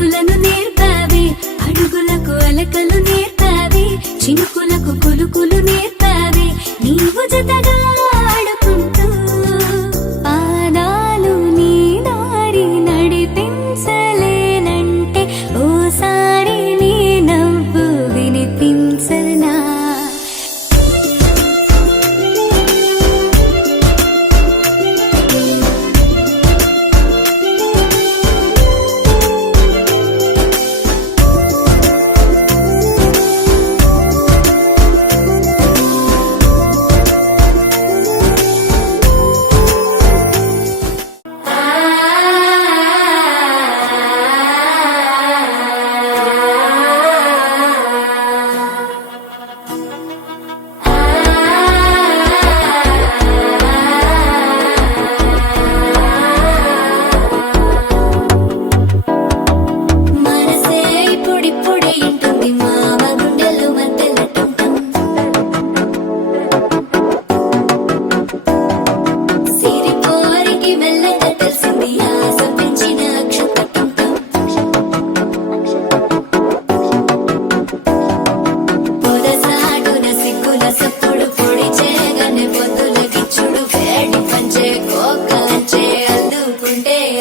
గంతులను నేర్పావే, అడుగులకు అలకలు నేర్పావే, చినుకులకు కులుకులు నేర్పావే, నీవు జతగా ఆడుకుంటూ పాదాలు నీ దారి నడిపించలేనంటే ఓసారి నీ నవ్వు వినిపించనా.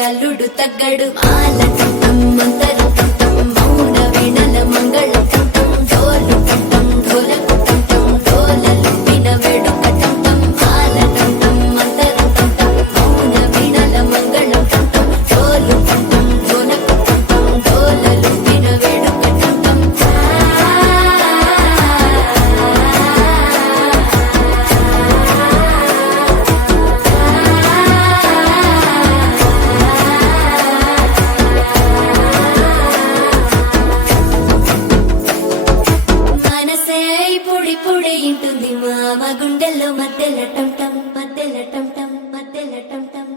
అల్లుడు తగ్గడు మాల కంఠం మంతర కంఠం మౌన వీణల మంగళ కంఠం డోలు కంఠం ఢోలకు కంఠం డోలలు విన వేడుక కంఠం మాల కంఠం మంతర కంఠం మౌన వీణల మంగళ కంఠం డోలు కంఠం ఢోలకు కంఠం డోలలు విన వేడుక కంఠం. పొడి ఇంటుంది మామ గుండెల్లో మధ్యల టంటం మధ్యల టంటం మధ్యల టంటం.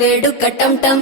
వేడుక టంటం.